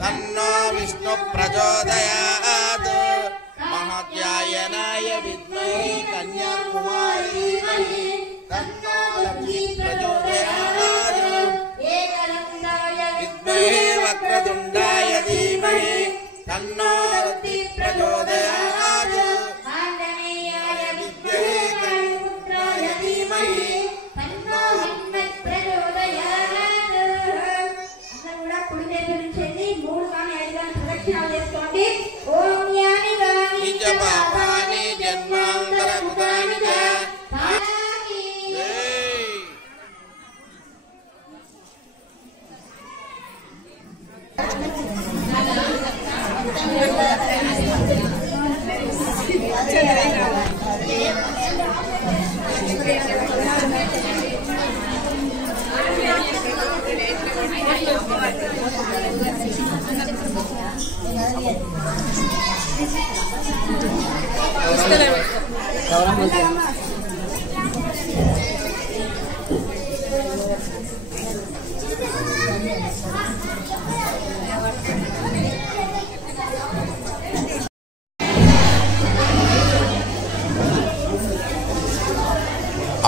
तन्नो विष्णु प्रचोदयात् महाध्यायनाय विद्महे कन्याकुमारी तन्नो लक्ष्मी प्रचोदयात् विद्महे वक्रतुण्डाय धीमहि तन्नो लक्ष्मी प्रचोदयात् विद्महे कन्याकुमारी धीमहि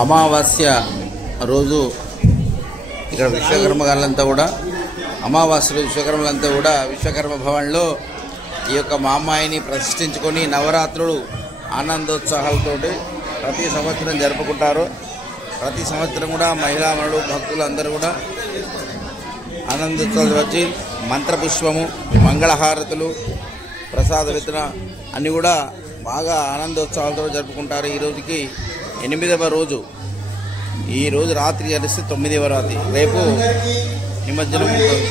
అమావాస్య రోజు ఇక్కడ విశ్వకర్మగాళ్ళంతా కూడా అమావాస్య రోజు విశ్వకర్మలంతా కూడా విశ్వకర్మ భవన్లో ఈ యొక్క మా అమ్మాయిని ప్రతిష్ఠించుకొని నవరాత్రులు ఆనందోత్సాహాలతో ప్రతి సంవత్సరం జరుపుకుంటారు. ప్రతి సంవత్సరం కూడా మహిళామణులు భక్తులు అందరూ కూడా ఆనందోత్సవాలు వచ్చి మంత్రపుష్పము మంగళహారతులు ప్రసాద వితరణ అన్నీ కూడా బాగా ఆనందోత్సవాలతో జరుపుకుంటారు. ఈ రోజుకి 8వ రోజు. ఈ రోజు రాత్రి కలిసి 9వ రాత్రి, రేపు నిమజ్జనం ఉంటుంది.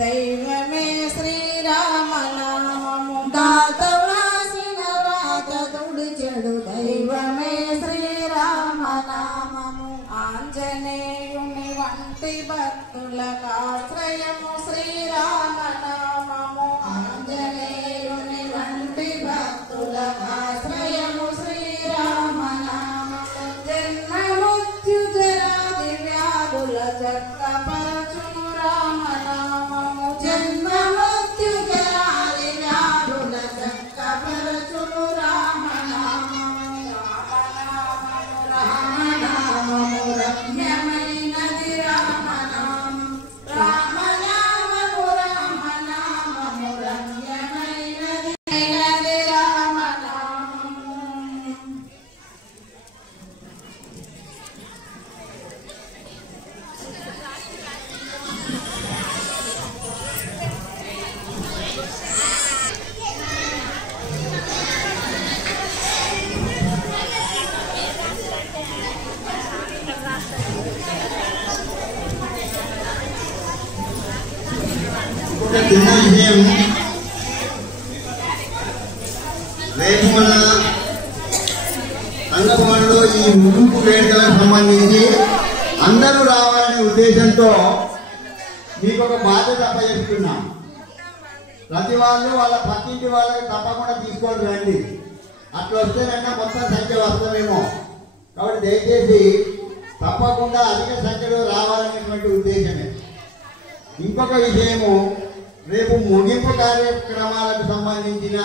దైవమే శ్రీరామనామము దాతవాసిన రాత తుడిచెడు దైవమే శ్రీరామనామము ఆంజనేయుని వంటి భక్తులకు ఆశ్రయము శ్రీరామనామము ఆంజనేయుని వంటి భక్తులకు ఆశ్రయము శ్రీరామనామము జన్మ మృత్యు జరాది వ్యాధుల చక్కపరచును రామనామము జన్మ మృత్యు జరాది వ్యాధుల చక్కపరచును రామనామము రామనామము రమ్యమైనది రామనామము రామనామము రామనామము రమ్యమైనది రామనామము. రేపు మన సంగమంలో ఈ ముగింపు వేడుకలకు సంబంధించి అందరూ రావాలనే ఉద్దేశంతో మీకు ఒక బాధ్యత అప్పచెప్తున్నాం. ప్రతి వాళ్ళు వాళ్ళ పక్కింటి వాళ్ళకి తప్పకుండా తీసుకొని రండి. అట్లా వస్తేనన్నా మొత్తం సంఖ్య వస్తామేమో. కాబట్టి దయచేసి తప్పకుండా అధిక సంఖ్యలో రావాలనేటువంటి ఉద్దేశమే. ఇంకొక విషయము, రేపు ముగింపు కార్యక్రమాలకు సంబంధించిన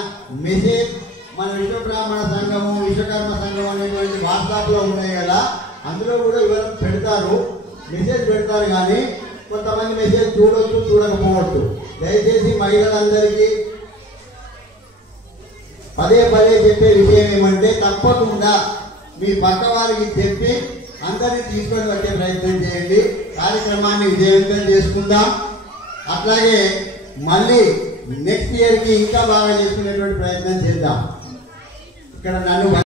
మెసేజ్ మన విశ్వబ్రాహ్మణ సంఘము, విశ్వకర్మ సంఘం అనేటువంటి వాట్సాప్లో ఉన్నాయి కదా, అందులో కూడా వివరం పెడతారు, మెసేజ్ పెడతారు. కానీ కొంతమంది మెసేజ్ చూడొచ్చు, చూడకపోవచ్చు. దయచేసి మహిళలందరికీ పదే పదే చెప్పే విషయం ఏమంటే, తప్పకుండా మీ పక్క వారికి చెప్పి అందరినీ తీసుకొని వచ్చే ప్రయత్నం చేయండి. కార్యక్రమాన్ని విజయవంతం చేసుకుందాం. అట్లాగే మళ్ళీ నెక్స్ట్ ఇయర్కి ఇంకా బాగా చేసుకునేటువంటి ప్రయత్నం చేద్దాం. ఇక్కడ నన్ను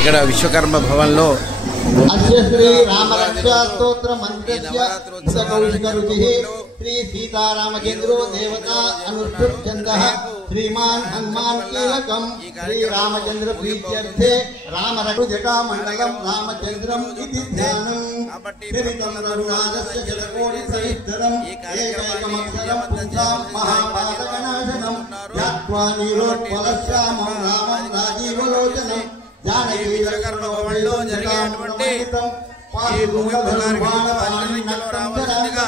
ఇక్కడ విశ్వకర్మ భవన్లో శ్రీ రామరక్షా స్తోత్ర మంత్రస్య కౌశిక రుచి శ్రీ సీతారామచంద్రో దేవతా అనుష్ఠుప్ ఛందః శ్రీమాన్ హనుమాన్ కీలకం శ్రీ రామచంద్ర ప్రీత్యర్థే రామరఘు జటా మండలం రామచంద్రం ఇది ధ్యానం చరితం రఘునాథస్య జలకోటి సహితరం ఏకైకమక్షరం పుంసాం మహాపాతకనాశనం ధ్యాత్వా నీలోత్పలశ్యామం రామం రాజీవలోచనం జానకి విశ్వకర్మ భవన్లో జరిగేటువంటి ఈ ముగింపు కార్యక్రమాన్ని రావాల్సిందిగా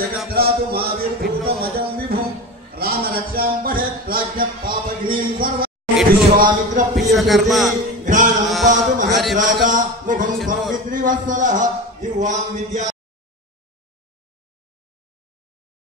జగద్రాతు మావిర్భూతమజం విభుం రామరక్షాం పఠే ప్రాజ్ఞ పాపగ్నిం సర్వ విశ్వామిత్ర విశ్వకర్మ జ్ఞానం పాదు మహద్రాజ ముఖం సర్విత్రివత్సలః దివ్వాం విద్యా